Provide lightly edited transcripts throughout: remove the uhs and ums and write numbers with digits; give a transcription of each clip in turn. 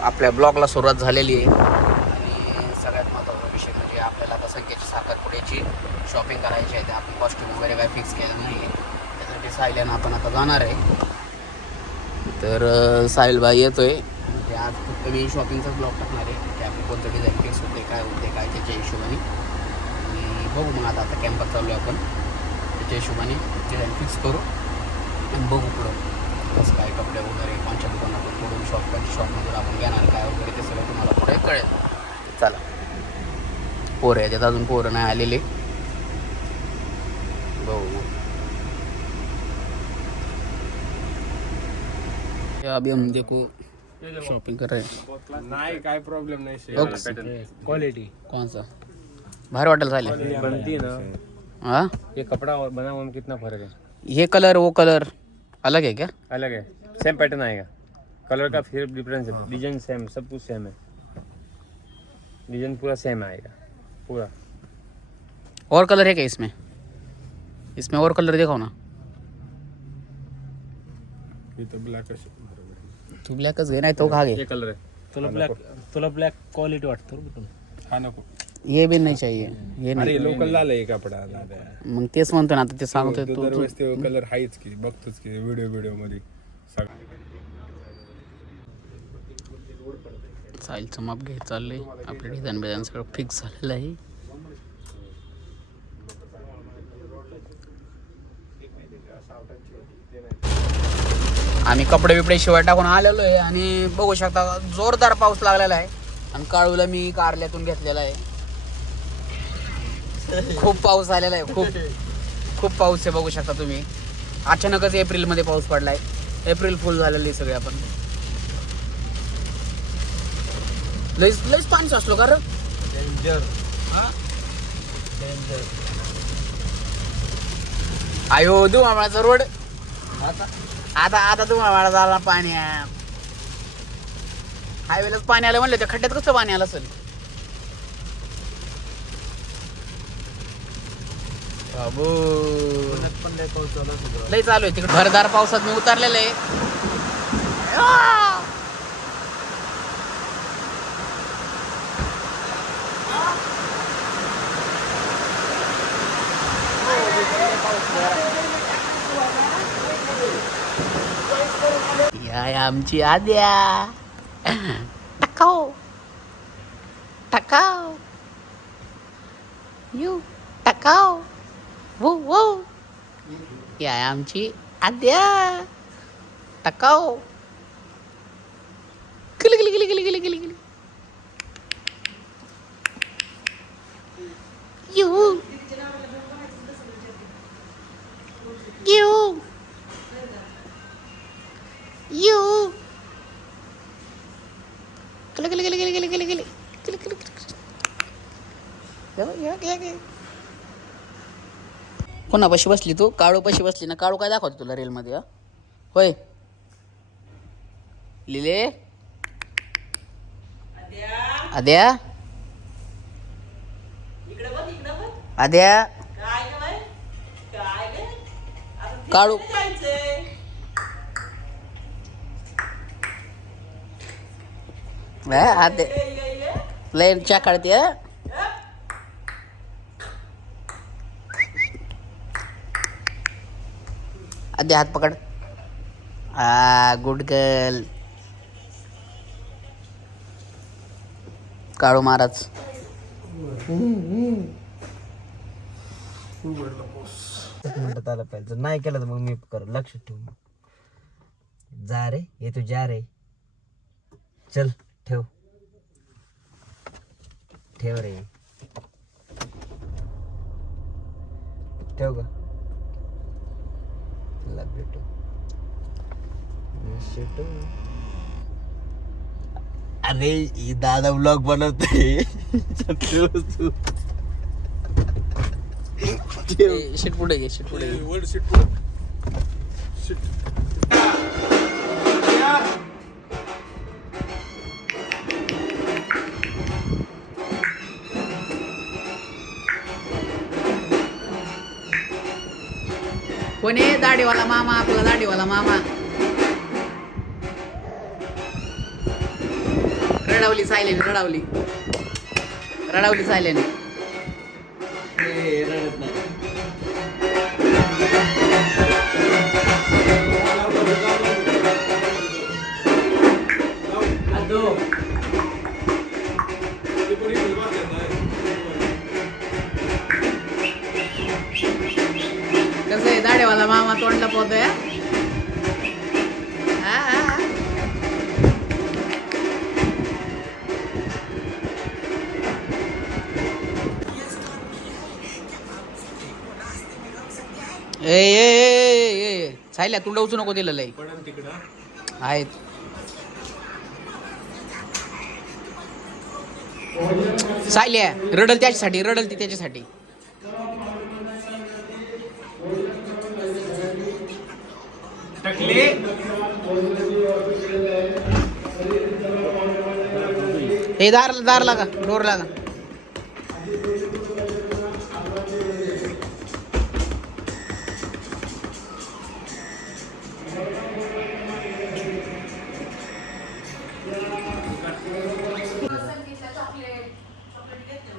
आपल्या ब्लॉगला सुरुवात झालेली आहे आणि सगळ्यात महत्त्वाचा विषय म्हणजे आपल्याला आता संख्येची साखरपुड्याची शॉपिंग करायची आहे. ते आपण कॉस्ट्यूम वगैरे काय फिक्स केलं नाही आहे, त्यासाठी साहिल्यानं आपण आता जाणार आहे. तर साहिलबाई येतो आहे म्हणजे आज फक्त मी शॉपिंगचाच ब्लॉग टाकणार आहे की आपण कोणतं डिझाईन फिक्स होते काय त्याच्या हिशोबाने. आणि बघू मग आता कॅम्पात चालू आहे आपण, त्याच्या हिशोबाने डिझाईन फिक्स करू आणि बघू पुढं कसं काय कपडे वगैरे कोणत्या दुकानातून पुढून शॉपमधून आपण घेणार काय वगैरे ते सगळं तुम्हाला पुढे कळेल. चला, पोरं आहे त्यात अजून पोरं नाही आलेले. बघू अभी हम देखो शॉपिंग कर रहे हैं. नहीं काय प्रॉब्लम नहीं. क्वालिटी कौन सा बाहर वाटल चालेल बनती है ना. हाँ, ये कपड़ा और बना हुआ में कितना फर्क है? ये कलर वो कलर अलग है क्या? अलग है, सेम पैटर्न आएगा, कलर का फिर डिफरेंस है, डिजाइन सेम, सब कुछ सेम है, डिजाइन पूरा सेम आएगा पूरा. और कलर है क्या इसमें? इसमें और कलर दिखाओ ना. ये तो ब्लैक है. तू ब्लॅकच घे नाही तो घा घे. ये कलर है. तुला ब्लॅक क्वालिटी वाटतो तू. हा नको. ये भी नहीं चाहिए, ये अरे नहीं. लोकल झालंय कपडा. मग तेच म्हणतो ना आता ते सांगतोय तू तू दरवेळेस ते कलर हायच की बघतोच की व्हिडिओ मध्ये सगळं. साईलचं माप घे चाललंय. आपलं डिझाईन सगळं फिक्स झालेलं आहे. आम्ही कपडे बिपडे शिवाय टाकून आलेलो आहे आणि बघू शकता जोरदार पाऊस लागलेला आहे. आणि काळूला मी कारल्यातून घेतलेला आहे. खूप पाऊस आलेला आहे, खूप पाऊस आहे. बघू शकता तुम्ही, अचानकच एप्रिलमध्ये पाऊस पडलाय. एप्रिल फुल झालेली सगळे आपण. लईच पाणी असलो का रे? आयो धुमाळाचा रोड आता धुमाळा झाला. पाणी हायवेलाच पाणी आलं म्हणलं, त्या खड्ड्यात कसं पाणी आलं असेल. बाबू लई चालू आहे तिकडे. भरदार पावसात मी उतरलेलं आहे. या आमची आद्या टाकाव यू टाकाव वो या आमची आद्या टाकाव. किली किली किली किली किली किली किली यू यू यू किली किली किली किली किली किली किली किली किली किली. कोणापाशी बसली तू? काळूपाशी बसली ना. काळू काय दाखवतो तुला रील मध्ये? होय लिले आद्या आद्या काळू आद्या प्लेन च्या काढते. आद्या हात पकड. Good girl. काळू महाराज म्हणतात आलं पाहिजे. नाही केलं तर मग मी कर. लक्ष ठेव. जा रे, ये तू जा रे. चल ठेव रे. ठेव ग. भेटू अरे दादा ब्लॉग बनवते. शीट पुढे घे, शीट पुढे घे. वर्ड सीट कोणी दाढीवाला मामा, आपला दाढीवाला मामा. रडावली सायलेने रडावली सायलेने. रडत नाही. कसं आहे दाढेवाला मामा तोंडला पोहतोय हा. ए सायल्या तू डवचू नको दिलं लय आहेत. सायल्या रडल त्याच्यासाठी रडल ती त्याच्यासाठी. हे दार लागा डोर लागा.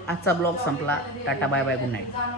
आजचा ब्लॉग संपला. Tata bye bye good night.